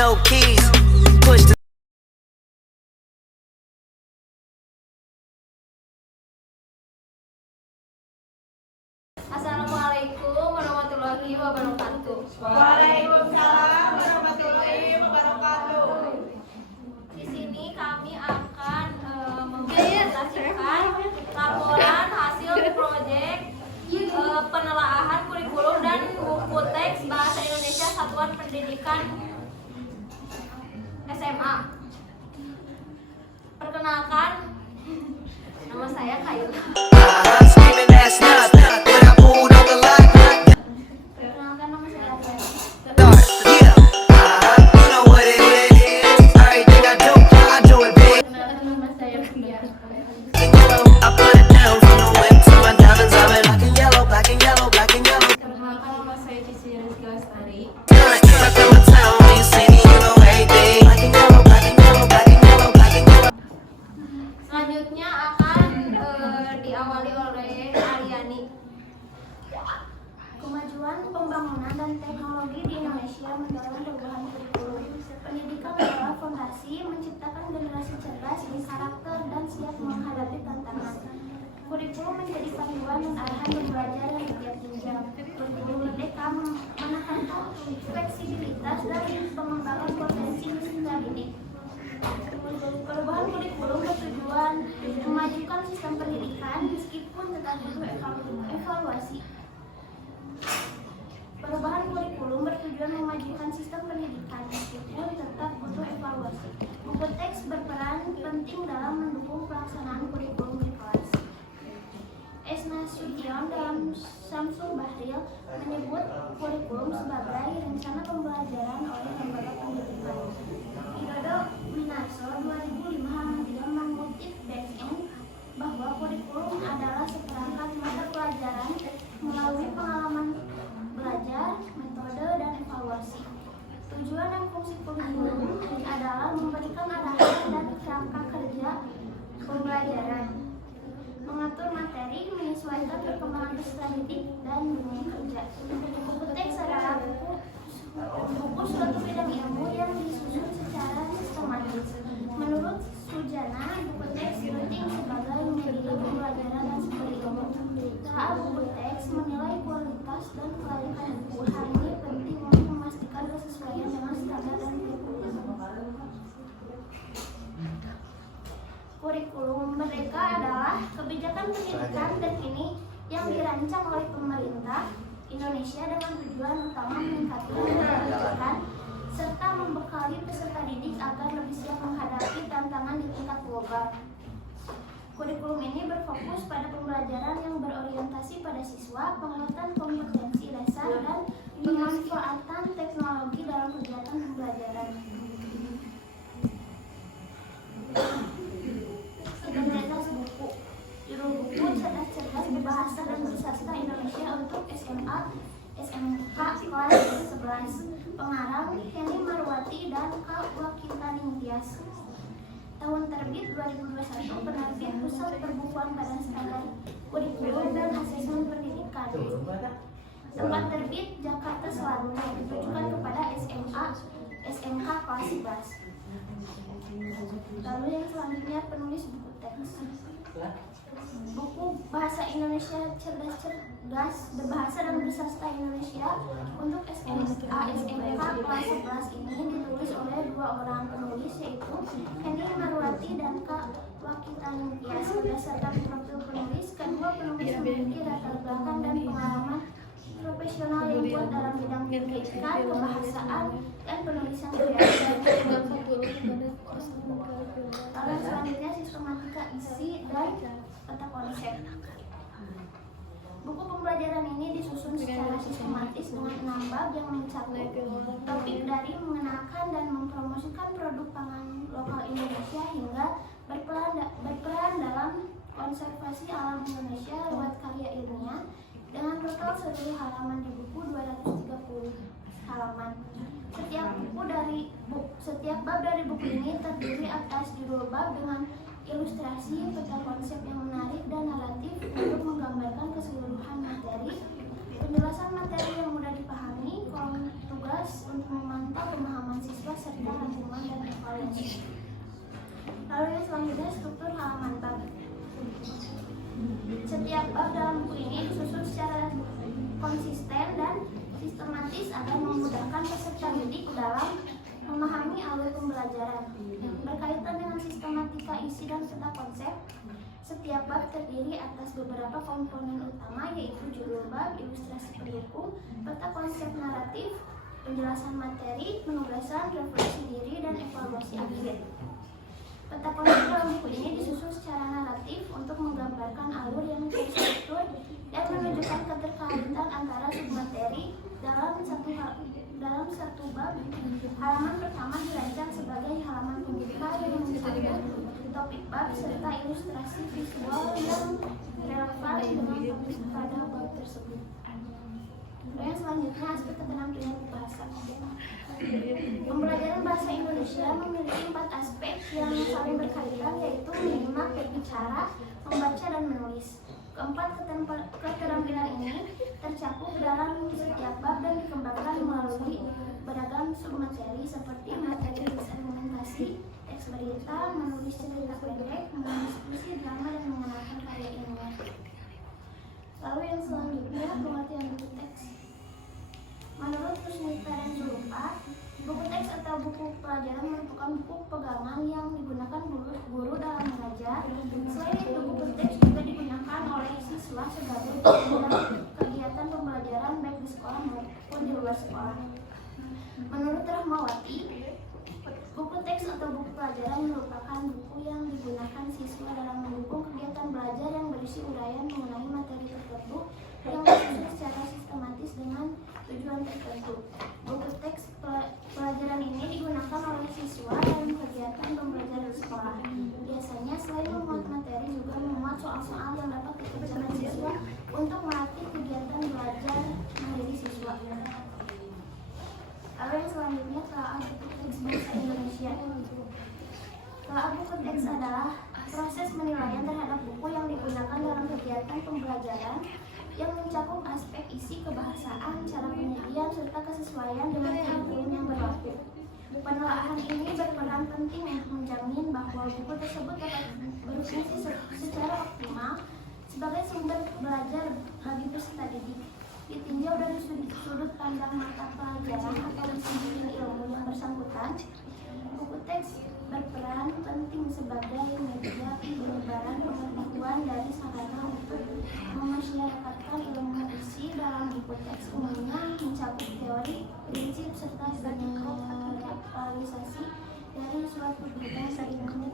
No keys, push the Assalamualaikum warahmatullahi wabarakatuh. Waalaikumsalam warahmatullahi wabarakatuh. Di sini kami akan mempresentasikan laporan hasil proyek penelaahan kurikulum dan buku teks bahasa Indonesia Satuan Pendidikan SMA. Perkenalkan, nama saya Kayla. screaming that's nothing. When I pulled on the light, Perkenalkan, nama saya Adriana. start, yeah. You know what it is. Everything I do it big. Perkenalkan, nama saya Pia. I put it down from the whip to my diamonds. I've been black and yellow, black and yellow, black and yellow. Perkenalkan, nama saya Cici Rizky Lestari. Stuck in my town, when you see me, you know everything. Black and yellow, black and yellow, black and yellow, black and yellow. Selanjutnya akan diawali oleh Aryani. Kemajuan pembangunan dan teknologi di Indonesia mendorong perubahan kurikulum. Pendidikan adalah fondasi menciptakan generasi cerdas, berkarakter, dan siap menghadapi tantangan. Kurikulum menjadi panduan dan arahan belajar yang setiap jenjang. Kurikulum merdeka menekankan fleksibilitas dan pengembangan potensi peserta didik. Perubahan kurikulum bertujuan memajukan sistem pendidikan meskipun tetap butuh evaluasi. Perubahan kurikulum bertujuan memajukan sistem pendidikan meskipun tetap butuh evaluasi. Buku teks berperan penting dalam mendukung pelaksanaan kurikulum di kelas. Esna Sution dalam Samsul Bahril menyebut kurikulum sebagai rencana pembelajaran oleh lembaga pendidikan. Widodo Winarso 2005 mengutip BSN bahwa kurikulum adalah seperangkat mata pelajaran melalui pengalaman belajar, metode, dan evaluasi. Tujuan dan fungsi kurikulum adalah memberikan arahan dan kerangka kerja pembelajaran, mengatur materi menyesuaikan perkembangan peserta didik dan dunia kerja. Buku teks adalah buku suatu bidang ilmu yang disusun secara sistematis. Menurut Sujana, buku teks penting sebagai media pembelajaran dan sumber ilmu. Saat buku teks menilai kualitas dan kelayakan buku, hal ini penting untuk memastikan kesesuaian dengan standar dan kurikulum. Kurikulum merdeka adalah kebijakan pendidikan terkini yang dirancang oleh pemerintah Indonesia dengan tujuan utama meningkatkan pendidikan serta membekali peserta didik agar lebih siap menghadapi tantangan di tingkat global. Kurikulum ini berfokus pada pembelajaran yang berorientasi pada siswa, penguatan kompetensi dasar, dan pemanfaatan teknologi dalam kegiatan pembelajaran. Identitas buku. Judul buku Cerdas-Cerdas Berbahasa dan Bersastra Indonesia untuk SMA SMK kelas 11. Pengarang Henny Marwati dan Kak Wakita Ningtyas. Tahun terbit 2021. Penerbit Pusat Perbukuan Badan Standar Kurikulum dan Asesmen Pendidikan. Tempat terbit Jakarta Selatan, ditujukan kepada SMA SMK kelas 11. Lalu yang selanjutnya penulis buku teks. Buku Bahasa Indonesia Cerdas Berbahasa dan Bersastra Indonesia untuk SMK kelas 11 ini ditulis oleh dua orang penulis, yaitu Henny Marwati dan Kak Wakita Ningtyas. Berdasarkan profil penulis, kedua penulis memiliki latar belakang dan pengalaman profesional yang kuat dalam bidang pendidikan, kebahasaan, dan penulisan kreatif. Lalu selanjutnya sistematika isi dan peta konsep. Buku pembelajaran ini disusun secara sistematis dengan 6 bab yang mencakup topik dari mengenalkan dan mempromosikan produk pangan lokal Indonesia hingga berperan dalam konservasi alam Indonesia lewat karya ilmiah dengan total seluruh halaman di buku 230 halaman. Setiap bab dari buku ini terdiri atas judul bab dengan ilustrasi, peta konsep yang menarik dan naratif untuk menggambarkan keseluruhan materi, penjelasan materi yang mudah dipahami, kolom siswa serta rangkuman dan evaluasi. Lalu yang selanjutnya struktur halaman bab. Setiap bab dalam buku ini disusun secara konsisten dan sistematis agar memudahkan peserta didik dalam memahami alur pembelajaran. Berkaitan dengan sistematika isi dan serta konsep, setiap bab terdiri atas beberapa komponen utama, yaitu judul bab, ilustrasi pendukung, peta konsep naratif, penjelasan materi, penugasan, refleksi diri, dan evaluasi akhir. Peta konsep dalam buku ini disusun secara naratif untuk menggambarkan alur yang terstruktur dan menunjukkan keterkaitan antara submateri dalam satu bab. Halaman pertama dirancang sebagai halaman pembuka yang menyebutkan topik bab serta ilustrasi visual yang relevan dengan topik pada bab tersebut. Yang selanjutnya aspek keterampilan bahasa. Pembelajaran bahasa Indonesia memiliki 4 aspek yang saling berkaitan, yaitu menyimak, berbicara, membaca, dan menulis. Keempat keterampilan ini tercakup dalam setiap bab dan dikembangkan melalui beragam submateri seperti materi argumentasi, teks berita, menulis cerita pendek, menulis puisi, drama, dan mengenalkan karya ilmiah. Lalu yang selanjutnya pengertian buku teks. Menurut Kusnita dan Zulupa, buku teks atau buku pelajaran merupakan buku pegangan yang digunakan guru dalam mengajar. Selain itu, buku teks juga digunakan oleh siswa sebagai kegiatan pembelajaran baik di sekolah maupun di luar sekolah. Menurut Rahmawati, buku teks atau buku pelajaran merupakan buku yang digunakan siswa dalam mendukung kegiatan belajar yang berisi uraian mengenai materi tertentu yang disusun secara sistematis dengan tujuan tertentu. Buku teks pelajaran ini digunakan oleh siswa dalam kegiatan pembelajaran sekolah. Biasanya selain memuat materi juga memuat soal-soal yang dapat dikerjakan siswa untuk melatih kegiatan belajar mandiri siswa. Lalu yang selanjutnya telaah buku teks bahasa Indonesia. Telaah buku teks adalah proses penilaian terhadap buku yang digunakan dalam kegiatan pembelajaran yang mencakup aspek isi kebahasaan, cara penyajian, serta kesesuaian dengan kurikulum yang berlaku. Penelaahan ini berperan penting untuk menjamin bahwa buku tersebut dapat berfungsi secara optimal sebagai sumber belajar bagi peserta didik. Ditinjau dari sudut pandang mata pelajaran atau disiplin ilmu yang bersangkutan, buku teks berperan penting sebagai media penyebaran pengetahuan dari sarana untuk memasyarakatkan ilmu isi. Dalam buku teks umumnya mencakup teori, prinsip, serta generalisasi dari suatu berita ilmu.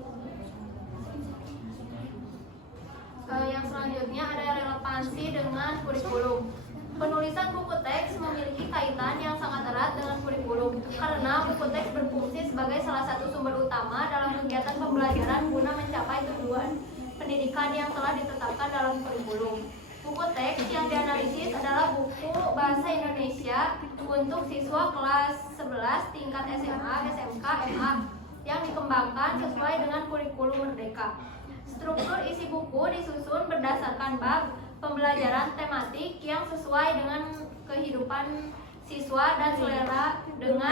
Yang selanjutnya ada relevansi dengan kurikulum. Penulisan buku teks memiliki kaitan yang sangat erat dengan kurikulum karena buku teks berfungsi sebagai salah satu sumber utama dalam kegiatan pembelajaran guna mencapai tujuan pendidikan yang telah ditetapkan dalam kurikulum. Buku teks yang dianalisis adalah buku bahasa Indonesia untuk siswa kelas 11 tingkat SMA, SMK, MA yang dikembangkan sesuai dengan kurikulum Merdeka. Struktur isi buku disusun berdasarkan bab pembelajaran tematik yang sesuai dengan kehidupan siswa dan selera dengan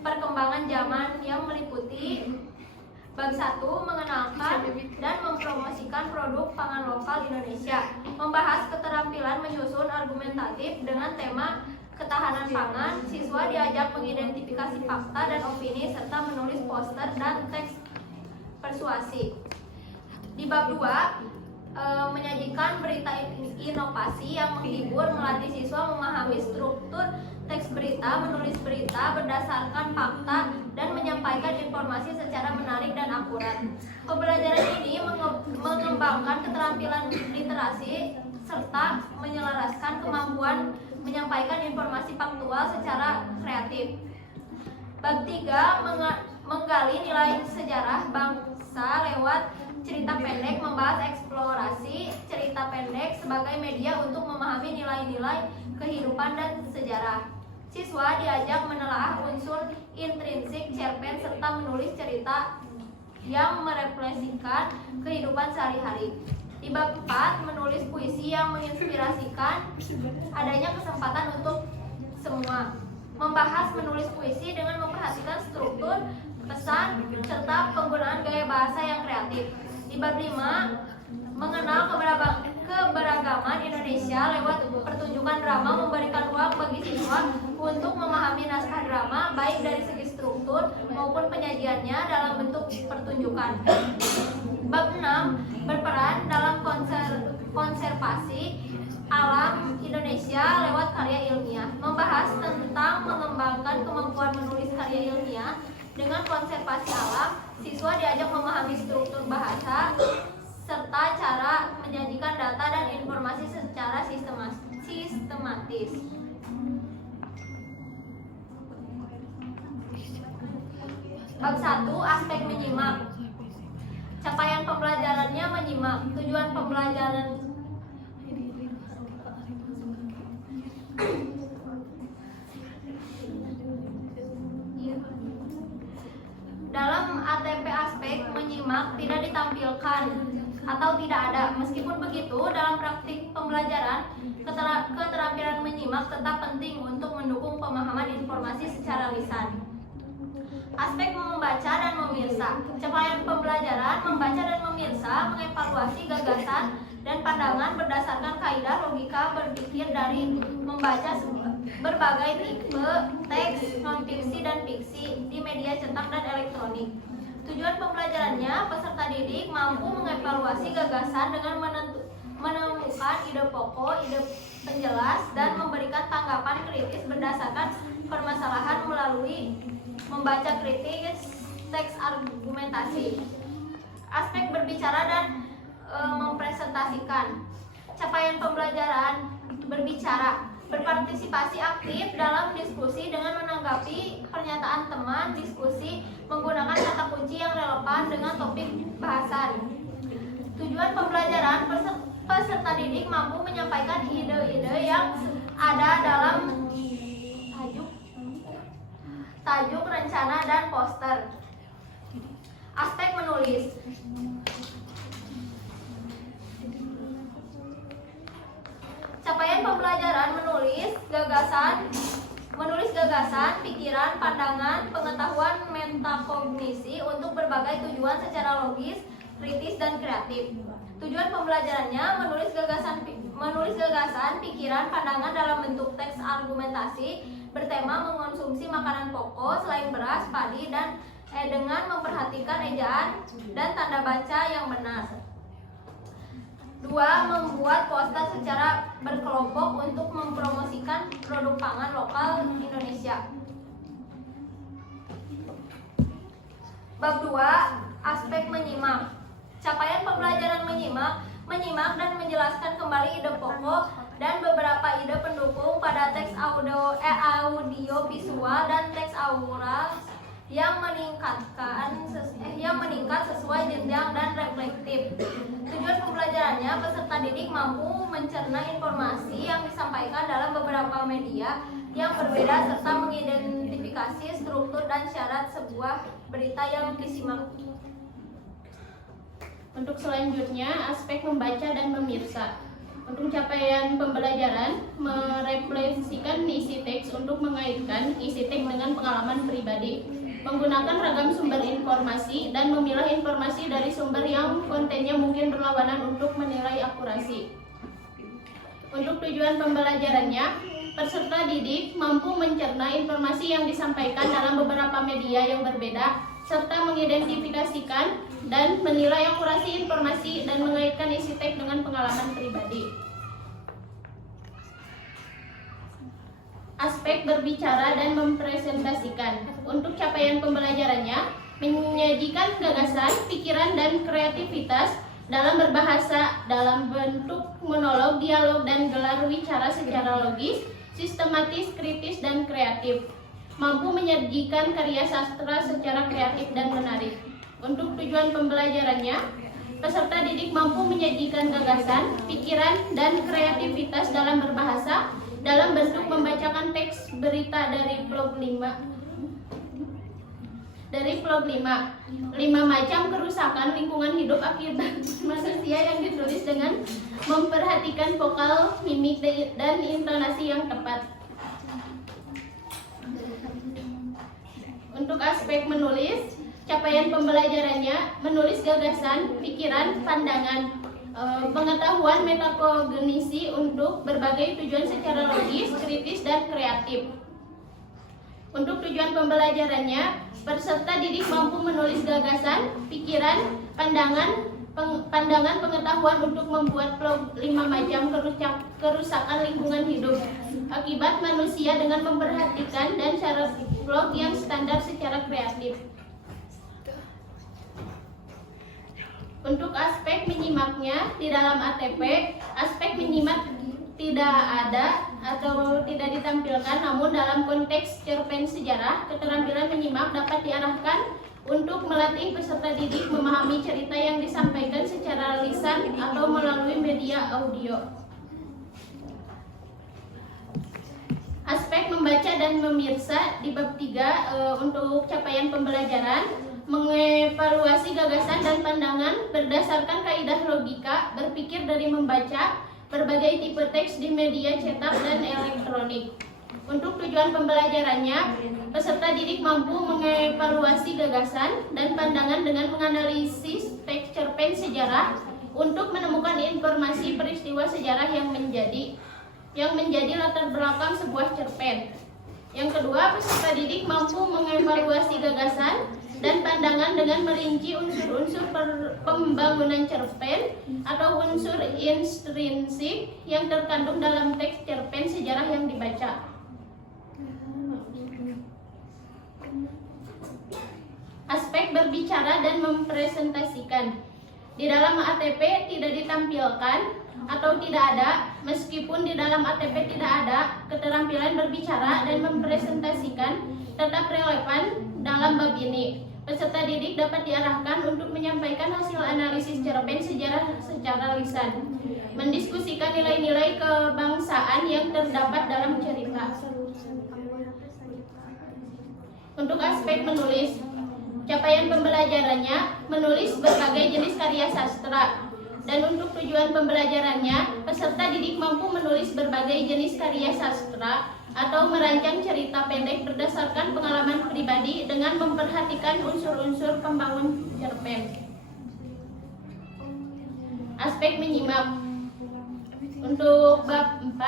perkembangan zaman yang meliputi bab 1 mengenalkan dan mempromosikan produk pangan lokal Indonesia, membahas keterampilan menyusun argumentatif dengan tema ketahanan pangan. Siswa diajak mengidentifikasi fakta dan opini serta menulis poster dan teks persuasi. Di bab 2 menyajikan berita inovasi yang menghibur, melatih siswa memahami struktur teks berita, menulis berita berdasarkan fakta, dan menyampaikan informasi secara menarik dan akurat. Pembelajaran ini mengembangkan keterampilan literasi serta menyelaraskan kemampuan menyampaikan informasi faktual secara kreatif. Bab 3 menggali nilai sejarah bangsa lewat cerita pendek, membahas eksplorasi cerita pendek sebagai media untuk memahami nilai-nilai kehidupan dan sejarah. Siswa diajak menelaah unsur intrinsik cerpen serta menulis cerita yang merefleksikan kehidupan sehari-hari. Di bab 4 menulis puisi yang menginspirasikan, adanya kesempatan untuk semua membahas menulis puisi dengan memperhatikan struktur, pesan, serta penggunaan gaya bahasa yang kreatif. Di bab 5, mengenal keberagaman Indonesia lewat pertunjukan drama memberikan ruang bagi siswa untuk memahami naskah drama baik dari segi struktur maupun penyajiannya dalam bentuk pertunjukan. Bab 6, berperan dalam konservasi alam Indonesia lewat karya ilmiah, membahas tentang mengembangkan kemampuan menulis karya ilmiah dengan konservasi alam. Siswa diajak memahami struktur bahasa serta cara menyajikan data dan informasi secara sistematis. Bab 1, aspek menyimak. Capaian pembelajarannya menyimak. Tujuan pembelajaran dalam ATP aspek menyimak tidak ditampilkan atau tidak ada. Meskipun begitu, dalam praktik pembelajaran, keterampilan menyimak tetap penting untuk mendukung pemahaman informasi secara lisan. Aspek membaca dan memirsa. Capaian pembelajaran membaca dan memirsa mengevaluasi gagasan dan pandangan berdasarkan kaidah logika berpikir dari membaca berbagai tipe teks, non-fiksi dan fiksi di media cetak dan elektronik. Tujuan pembelajarannya, peserta didik mampu mengevaluasi gagasan dengan menemukan ide pokok, ide penjelas, dan memberikan tanggapan kritis berdasarkan permasalahan melalui membaca kritis teks argumentasi. Aspek berbicara dan mempresentasikan. Capaian pembelajaran berbicara, berpartisipasi aktif dalam diskusi dengan menanggapi pernyataan teman, diskusi menggunakan kata kunci yang relevan dengan topik bahasan. Tujuan pembelajaran, peserta didik mampu menyampaikan ide-ide yang ada dalam tajuk, rencana, dan poster. Aspek menulis. Capaian pembelajaran menulis gagasan, pikiran, pandangan, pengetahuan metakognisi untuk berbagai tujuan secara logis, kritis, dan kreatif. Tujuan pembelajarannya menulis gagasan, pikiran, pandangan dalam bentuk teks argumentasi bertema mengonsumsi makanan pokok selain beras, padi, dan dengan memperhatikan ejaan dan tanda baca yang benar. 2. Membuat poster secara berkelompok untuk mempromosikan produk pangan lokal Indonesia. Bab 2, aspek menyimak. Capaian pembelajaran menyimak dan menjelaskan kembali ide pokok dan beberapa ide pendukung pada teks audio visual dan teks aural yang meningkat sesuai jenjang dan reflektif. Tujuan pembelajarannya, peserta didik mampu mencerna informasi yang disampaikan dalam beberapa media yang berbeda serta mengidentifikasi struktur dan syarat sebuah berita yang disimak. Untuk selanjutnya, aspek membaca dan memirsa. Untuk capaian pembelajaran, merefleksikan isi teks untuk mengaitkan isi teks dengan pengalaman pribadi, menggunakan ragam sumber informasi, dan memilah informasi dari sumber yang kontennya mungkin berlawanan untuk menilai akurasi. Untuk tujuan pembelajarannya, peserta didik mampu mencerna informasi yang disampaikan dalam beberapa media yang berbeda, serta mengidentifikasikan dan menilai akurasi informasi dan mengaitkan isi teks dengan pengalaman pribadi. Aspek berbicara dan mempresentasikan. Untuk capaian pembelajarannya, menyajikan gagasan, pikiran, dan kreativitas dalam berbahasa dalam bentuk monolog, dialog, dan gelar wicara secara logis, sistematis, kritis, dan kreatif. Mampu menyajikan karya sastra secara kreatif dan menarik. Untuk tujuan pembelajarannya, peserta didik mampu menyajikan gagasan, pikiran, dan kreativitas dalam berbahasa dalam bentuk membacakan teks berita dari vlog 5. Dari vlog 5 macam kerusakan lingkungan hidup akibat manusia yang ditulis dengan memperhatikan vokal, mimik, dan intonasi yang tepat. Untuk aspek menulis, capaian pembelajarannya menulis gagasan, pikiran, pandangan, pengetahuan metakognisi untuk berbagai tujuan secara logis, kritis, dan kreatif. Untuk tujuan pembelajarannya, peserta didik mampu menulis gagasan, pikiran, pandangan, pengetahuan untuk membuat vlog 5 macam kerusakan lingkungan hidup akibat manusia dengan memperhatikan dan cara vlog yang standar secara kreatif. Untuk aspek menyimaknya, di dalam ATP, aspek menyimak tidak ada atau tidak ditampilkan, namun dalam konteks cerpen sejarah, keterampilan menyimak dapat diarahkan untuk melatih peserta didik memahami cerita yang disampaikan secara lisan atau melalui media audio. Aspek membaca dan memirsa di bab 3 untuk capaian pembelajaran, mengevaluasi gagasan dan pandangan berdasarkan kaidah logika, berpikir dari membaca berbagai tipe teks di media cetak dan elektronik. Untuk tujuan pembelajarannya, peserta didik mampu mengevaluasi gagasan dan pandangan dengan menganalisis teks cerpen sejarah untuk menemukan informasi peristiwa sejarah yang menjadi latar belakang sebuah cerpen. Yang kedua, peserta didik mampu mengevaluasi gagasan dan pandangan dengan merinci unsur-unsur pembangunan cerpen atau unsur intrinsik yang terkandung dalam teks cerpen sejarah yang dibaca. Aspek berbicara dan mempresentasikan. Di dalam ATP tidak ditampilkan atau tidak ada, meskipun di dalam ATP tidak ada, keterampilan berbicara dan mempresentasikan tetap relevan dalam bab ini. Peserta didik dapat diarahkan untuk menyampaikan hasil analisis cerpen sejarah secara lisan, mendiskusikan nilai-nilai kebangsaan yang terdapat dalam cerita. Untuk aspek menulis, capaian pembelajarannya menulis berbagai jenis karya sastra. Dan untuk tujuan pembelajarannya, peserta didik mampu menulis berbagai jenis karya sastra atau merancang cerita pendek berdasarkan pengalaman pribadi dengan memperhatikan unsur-unsur pembangun cerpen. Aspek menyimak. Untuk bab 4,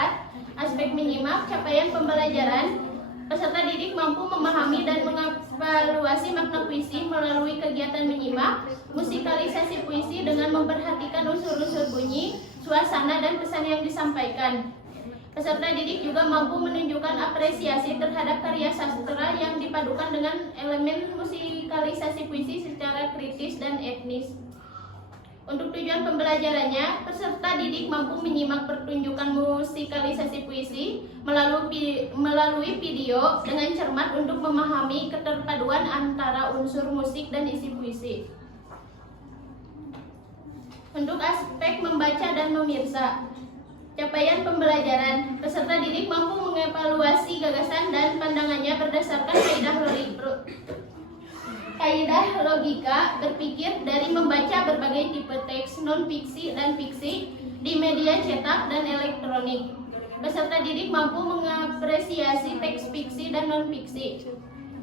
aspek menyimak capaian pembelajaran, peserta didik mampu memahami dan mengevaluasi makna puisi melalui kegiatan menyimak, musikalisasi puisi dengan memperhatikan unsur-unsur bunyi, suasana, dan pesan yang disampaikan. Peserta didik juga mampu menunjukkan apresiasi terhadap karya sastra yang dipadukan dengan elemen musikalisasi puisi secara kritis dan etnis. Untuk tujuan pembelajarannya, peserta didik mampu menyimak pertunjukan musikalisasi puisi melalui video dengan cermat untuk memahami keterpaduan antara unsur musik dan isi puisi. Untuk aspek membaca dan memirsa, capaian pembelajaran, peserta didik mampu mengevaluasi gagasan dan pandangannya berdasarkan kaidah logika, berpikir dari membaca berbagai tipe teks non-fiksi dan fiksi di media cetak dan elektronik. Peserta didik mampu mengapresiasi teks fiksi dan non-fiksi.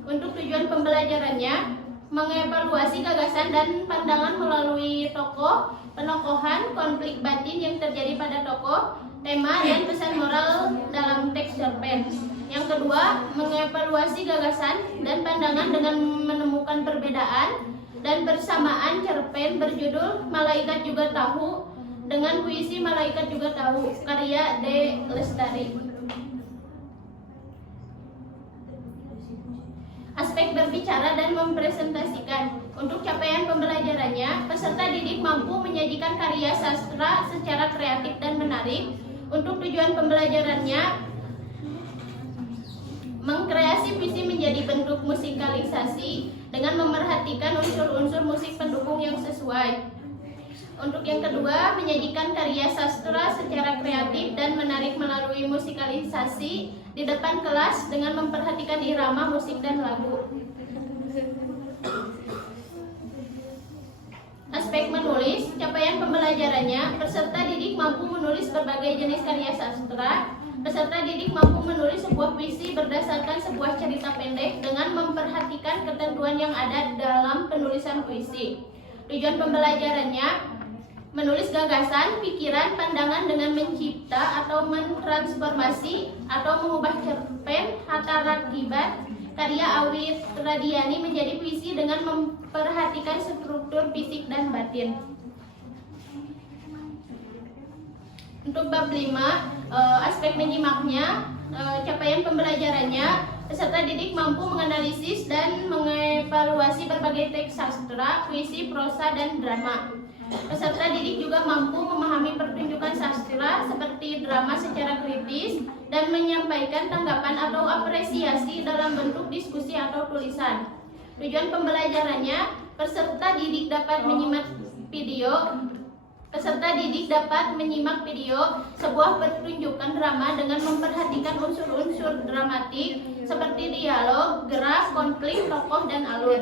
Untuk tujuan pembelajarannya, mengevaluasi gagasan dan pandangan melalui tokoh, penokohan, konflik batin yang terjadi pada tokoh, tema, dan pesan moral dalam teks cerpen. Yang kedua, mengevaluasi gagasan dan pandangan dengan menemukan perbedaan dan persamaan cerpen berjudul Malaikat Juga Tahu dengan puisi Malaikat Juga Tahu, karya D. Lestari. Aspek berbicara dan mempresentasikan. Untuk capaian pembelajarannya, peserta didik mampu menyajikan karya sastra secara kreatif dan menarik. Untuk tujuan pembelajarannya, mengkreasi puisi menjadi bentuk musikalisasi dengan memerhatikan unsur-unsur musik pendukung yang sesuai. Untuk yang kedua, menyajikan karya sastra secara kreatif dan menarik melalui musikalisasi di depan kelas dengan memperhatikan irama musik dan lagu. Aspek menulis, capaian capaian pembelajarannya, peserta didik mampu menulis berbagai jenis karya sastra. Peserta didik mampu menulis sebuah puisi berdasarkan sebuah cerita pendek dengan memperhatikan ketentuan yang ada dalam penulisan puisi. Tujuan pembelajarannya menulis gagasan, pikiran, pandangan dengan mencipta atau mentransformasi atau mengubah cerpen hatarakibat karya Awit Radiani menjadi puisi dengan memperhatikan struktur fisik dan batin. Untuk bab 5, aspek menyimaknya, capaian pembelajarannya, peserta didik mampu menganalisis dan mengevaluasi berbagai teks sastra, puisi, prosa, dan drama. Peserta didik juga mampu memahami pertunjukan sastra seperti drama secara kritis dan menyampaikan tanggapan atau apresiasi dalam bentuk diskusi atau tulisan. Tujuan pembelajarannya, peserta didik dapat menyimak video sebuah pertunjukan drama dengan memperhatikan unsur-unsur dramatik seperti dialog, gerak, konflik, tokoh, dan alur.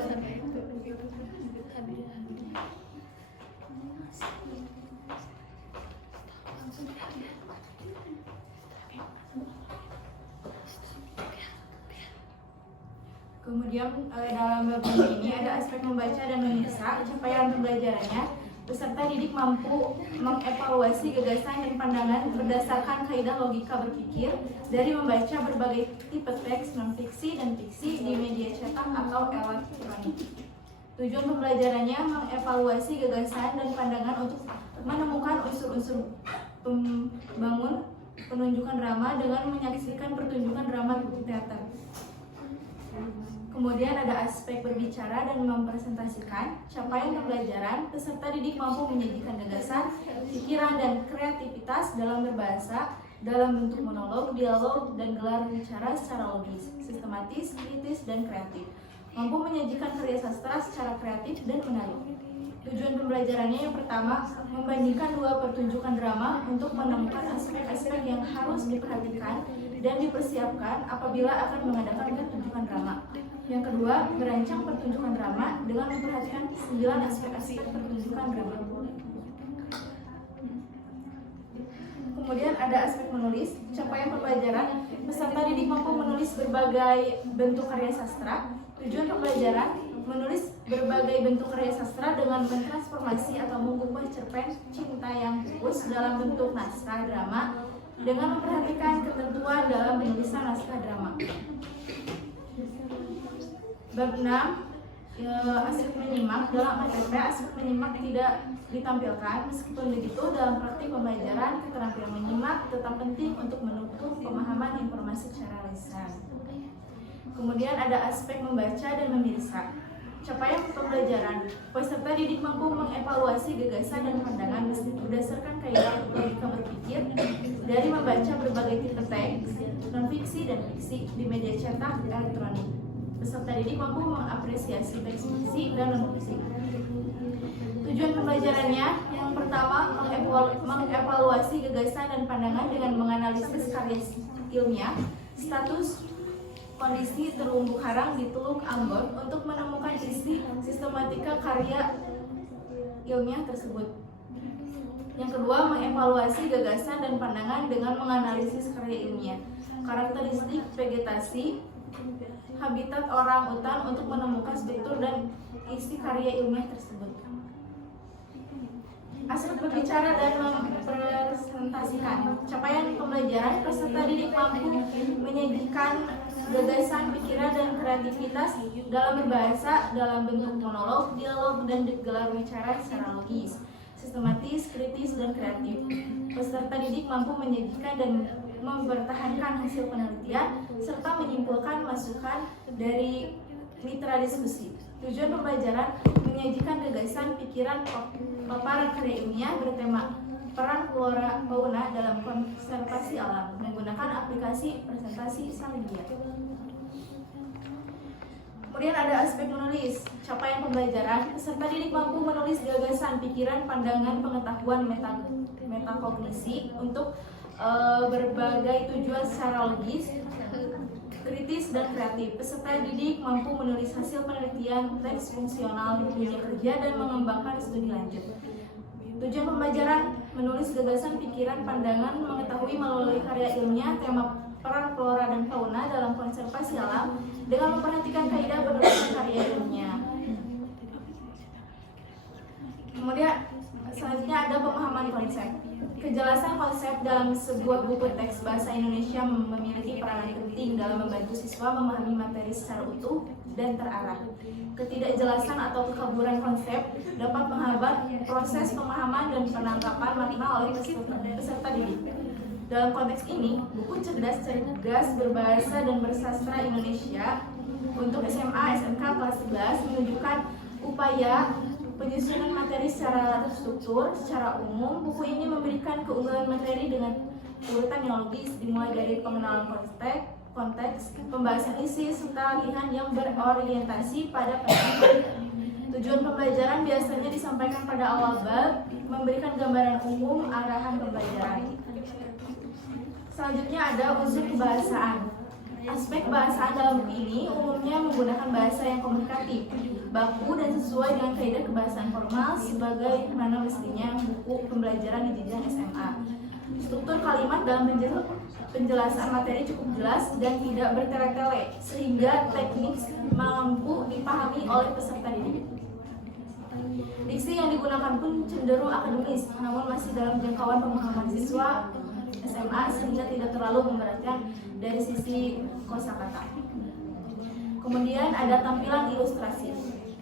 Kemudian dalam bab ini ada aspek membaca dan menyiksa. Capaian pembelajarannya, peserta didik mampu mengevaluasi gagasan dan pandangan berdasarkan kaidah logika berpikir dari membaca berbagai tipe teks non-fiksi dan fiksi di media cetak atau elektronik. Tujuan pembelajarannya mengevaluasi gagasan dan pandangan untuk menemukan unsur-unsur pembangun penunjukan drama dengan menyaksikan pertunjukan drama teater. Kemudian ada aspek berbicara dan mempresentasikan. Capaian pembelajaran, peserta didik mampu menyajikan gagasan, pikiran, dan kreativitas dalam berbahasa, dalam bentuk monolog, dialog, dan gelar bicara secara logis, sistematis, kritis, dan kreatif. Mampu menyajikan karya sastra secara kreatif dan menarik. Tujuan pembelajarannya yang pertama, membandingkan dua pertunjukan drama untuk menemukan aspek-aspek yang harus diperhatikan dan dipersiapkan apabila akan mengadakan pertunjukan drama. Yang kedua, merancang pertunjukan drama dengan memperhatikan 9 aspek-aspek pertunjukan drama. Kemudian ada aspek menulis. Capaian pembelajaran, peserta didik mampu menulis berbagai bentuk karya sastra. Tujuan pembelajaran, menulis berbagai bentuk karya sastra dengan mentransformasi atau mengubah cerpen cinta yang pupus dalam bentuk naskah drama dengan memperhatikan ketentuan dalam penulisan naskah drama. Bab 6, aspek menyimak. Dalam ATP, aspek menyimak tidak ditampilkan. Meskipun begitu, dalam praktik pembelajaran, keterampilan menyimak tetap penting untuk mendukung pemahaman informasi secara lisan. Kemudian ada aspek membaca dan memirsa. Capaian pembelajaran, peserta didik mampu mengevaluasi gagasan dan pandangan berdasarkan kaidah logika berpikir dari membaca berbagai tipe teks, non-fiksi dan fiksi di media cetak elektronik. Peserta didik mampu mengapresiasi teks fiksi dan non-fiksi. Tujuan pembelajarannya, yang pertama, mengevaluasi gagasan dan pandangan dengan menganalisis karya ilmiah, status kondisi terumbu karang di Teluk Ambon untuk menemukan isi sistematika karya ilmiah tersebut. Yang kedua, mengevaluasi gagasan dan pandangan dengan menganalisis karya ilmiah, karakteristik vegetasi, habitat orang utan untuk menemukan struktur dan isi karya ilmiah tersebut. Aspek berbicara dan mempresentasikan. Capaian pembelajaran, peserta didik mampu menyajikan gagasan, pikiran, dan kreativitas dalam berbahasa dalam bentuk monolog, dialog, dan gelar bicara secara logis, sistematis, kritis, dan kreatif. Peserta didik mampu menyajikan dan mempertahankan hasil penelitian serta menyimpulkan masukan dari mitra diskusi. Tujuan pembelajaran, menyajikan gagasan, pikiran, paparan karya ilmiah bertema peran flora fauna dalam konservasi alam menggunakan aplikasi presentasi Salindia. Kemudian ada aspek menulis. Capaian pembelajaran, peserta didik mampu menulis gagasan, pikiran, pandangan, pengetahuan, metakognisi untuk berbagai tujuan secara logis, kritis, dan kreatif. Peserta didik mampu menulis hasil penelitian, teks fungsional, dunia kerja, dan mengembangkan studi lanjut. Tujuan pembelajaran: menulis gagasan, pikiran, pandangan, mengetahui melalui karya ilmiah tema peran flora dan fauna dalam konservasi alam dengan memperhatikan kaidah penulisan karya ilmiah. Kemudian selanjutnya ada pemahaman konsep. Kejelasan konsep dalam sebuah buku teks bahasa Indonesia memiliki peranan penting dalam membantu siswa memahami materi secara utuh dan terarah. Ketidakjelasan atau kekaburan konsep dapat menghambat proses pemahaman dan penangkapan makna oleh peserta didik. Dalam konteks ini, buku Cerdas Cergas Berbahasa dan Bersastra Indonesia untuk SMA SMK kelas 11 menunjukkan upaya penyusunan materi secara terstruktur. Secara umum, buku ini memberikan keunggulan materi dengan urutan yang logis, dimulai dari pengenalan konteks, pembahasan isi, serta latihan yang berorientasi pada penerapan. Tujuan pembelajaran biasanya disampaikan pada awal bab, memberikan gambaran umum arahan pembelajaran. Selanjutnya ada unsur kebahasaan. Aspek kebahasaan dalam buku ini umumnya menggunakan bahasa yang komunikatif, baku, dan sesuai dengan kaidah kebahasaan formal sebagaimana mestinya buku pembelajaran di jenjang SMA. Struktur kalimat dalam penjelasan materi cukup jelas dan tidak bertele-tele, sehingga teknik mampu dipahami oleh peserta didik. Diksi yang digunakan pun cenderung akademis, namun masih dalam jangkauan pemahaman siswa SMA sehingga tidak terlalu memberatkan dari sisi kosakata. Kemudian ada tampilan ilustrasi.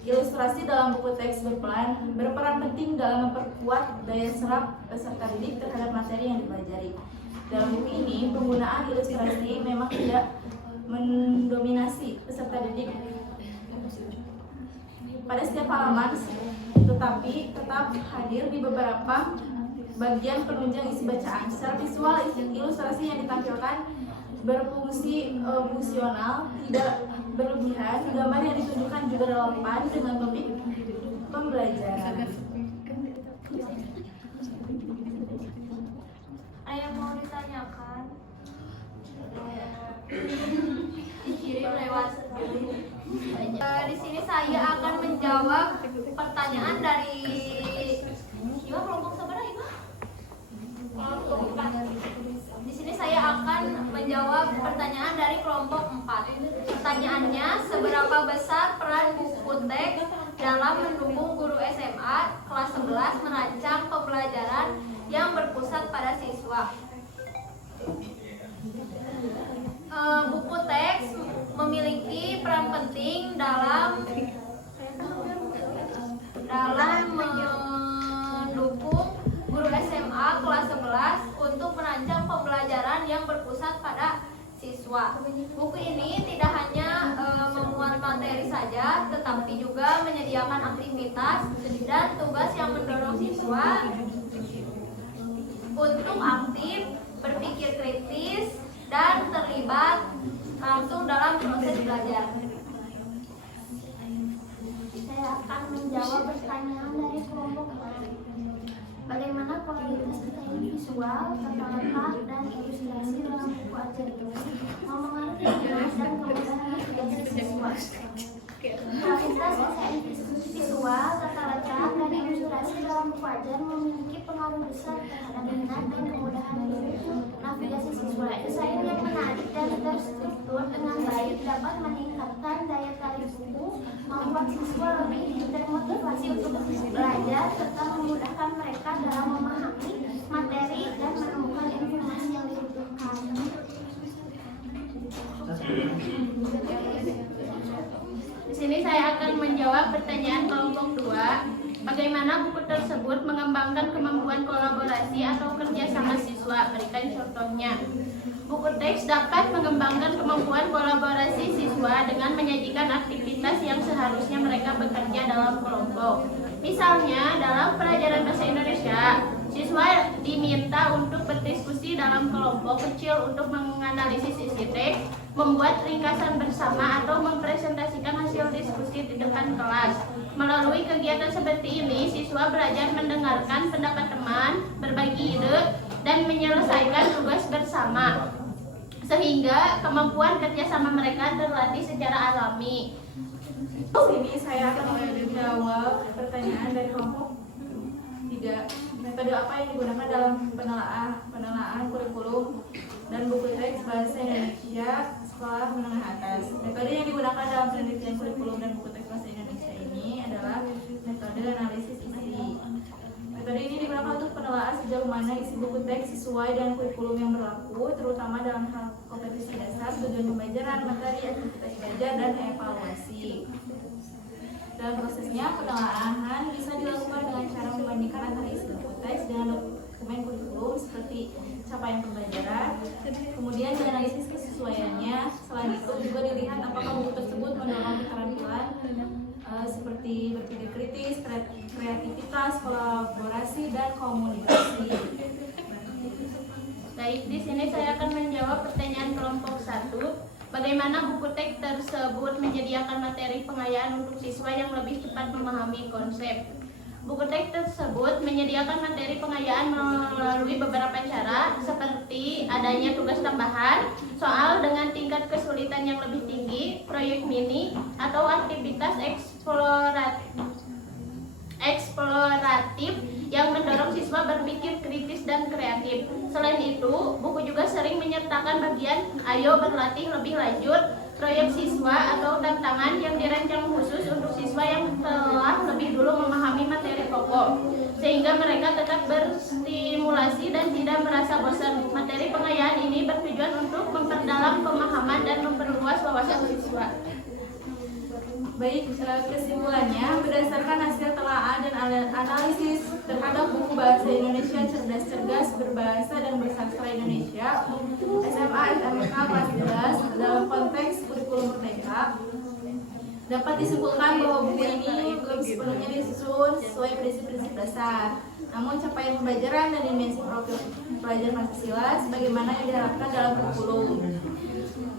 Ilustrasi dalam buku teks berperan penting dalam memperkuat daya serap peserta didik terhadap materi yang dipelajari. Dalam buku ini, penggunaan ilustrasi memang tidak mendominasi peserta didik pada setiap halaman, tetapi tetap hadir di beberapa bagian penunjang isi bacaan. Secara visual, ilustrasi yang ditampilkan berfungsi fungsional, tidak berlebihan. Gambar yang ditunjukkan juga relevan dengan topik pembelajaran. Ada yang mau ditanyakan? Kirim lewat. Di sini saya akan menjawab pertanyaan dari kelompok seberapa Ibu? Kelompok 4. Di sini saya akan menjawab pertanyaan dari kelompok 4. Pertanyaannya, seberapa besar peran buku teks dalam mendukung guru SMA kelas 11 merancang pembelajaran yang berpusat pada siswa? Buku teks memiliki peran penting dalam mendukung guru SMA kelas 11 untuk merancang pembelajaran yang berpusat pada siswa. Buku ini tidak hanya memuat materi saja, tetapi juga menyediakan aktivitas dan tugas yang mendorong siswa untuk aktif, berpikir kritis, dan terlibat langsung dalam proses belajar. Saya akan menjawab pertanyaan dari kelompok 6. Bagaimana kualitas desain visual, tata letak, dan ilustrasi dalam buku ajar itu mempengaruhi minat dan kemudahan navigasi siswa? Kualitas desain visual, tata letak, dan ilustrasi dalam buku ajar memiliki pengaruh besar terhadap minat dan kemudahan navigasi siswa. Desain yang menarik dan terstruktur dengan baik dapat meningkatkan daya tarik buku, membuat siswa lebih termotivasi untuk belajar, serta memudahkan mereka dalam memahami materi dan menemukan informasi yang dibutuhkan. Di sini saya akan menjawab pertanyaan kelompok 2. Bagaimana buku tersebut mengembangkan kemampuan kolaborasi atau kerjasama siswa? Berikan contohnya. Buku teks dapat mengembangkan kemampuan kolaborasi siswa dengan menyajikan aktivitas yang seharusnya mereka bekerja dalam kelompok. Misalnya, dalam pelajaran bahasa Indonesia, siswa diminta untuk berdiskusi dalam kelompok kecil untuk menganalisis isi teks, membuat ringkasan bersama, atau mempresentasikan hasil diskusi di depan kelas. Melalui kegiatan seperti ini, siswa belajar mendengarkan pendapat teman, berbagi ide, dan menyelesaikan tugas bersama, sehingga kemampuan kerjasama mereka terlatih secara alami. Di sini saya akan menjawab pertanyaan dari kelompok 3. Metode apa yang digunakan dalam penelaah kurikulum dan buku teks bahasa Indonesia sekolah menengah atas? Metode yang digunakan dalam penelitian kurikulum dan buku teks bahasa Indonesia ini adalah metode analisis isi. Metode ini digunakan untuk penelaah sejauh mana isi buku teks sesuai dengan kurikulum yang berlaku, terutama dalam hal kompetensi dasar, tujuan pembelajaran, materi, aktivitas belajar, dan evaluasi. Dalam prosesnya, penelaahan bisa dilakukan dengan cara membandingkan antara isi buku teks dengan dokumen kurikulum seperti capaian pembelajaran, kemudian dianalisis kesesuaiannya. Selain itu juga dilihat apakah buku tersebut mendorong keterampilan seperti berpikir kritis, kreativitas, kolaborasi, dan komunikasi. Baik, di sini saya akan menjawab pertanyaan kelompok 1. Bagaimana buku teks tersebut menyediakan materi pengayaan untuk siswa yang lebih cepat memahami konsep? Buku teks tersebut menyediakan materi pengayaan melalui beberapa cara, seperti adanya tugas tambahan, soal dengan tingkat kesulitan yang lebih tinggi, proyek mini, atau aktivitas eksploratif yang mendorong siswa berpikir kritis dan kreatif. Selain itu, buku juga sering menyertakan bagian "Ayo berlatih lebih lanjut", proyek siswa, atau tantangan yang dirancang khusus untuk siswa yang telah lebih dulu memahami materi pokok, sehingga mereka tetap berstimulasi dan tidak merasa bosan. Materi pengayaan ini bertujuan untuk memperdalam pemahaman dan memperluas wawasan siswa. Baik, kesimpulannya, berdasarkan hasil telaah dan analisis terhadap buku bahasa Indonesia cerdas berbahasa dan bersastra Indonesia SMA SMK kelas 11 dalam konteks kurikulum merdeka, dapat disimpulkan bahwa buku ini belum sepenuhnya disusun sesuai prinsip-prinsip dasar. Namun capaian pembelajaran dan dimensi profil pelajar Pancasila sebagaimana yang diharapkan dalam kurikulum.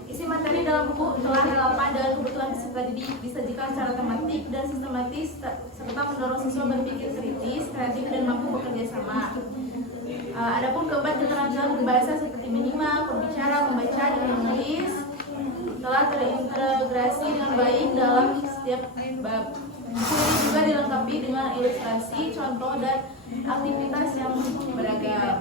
Isi materi dalam buku telah relevan dengan kebutuhan peserta didik, disajikan secara tematik dan sistematis serta mendorong siswa berpikir kritis, kreatif, dan mampu bekerja sama. Adapun keempat keterampilan berbahasa seperti menyimak, berbicara, membaca, dan menulis telah terintegrasi dengan baik dalam setiap bab. Buku ini juga dilengkapi dengan ilustrasi, contoh, dan aktivitas yang beragam.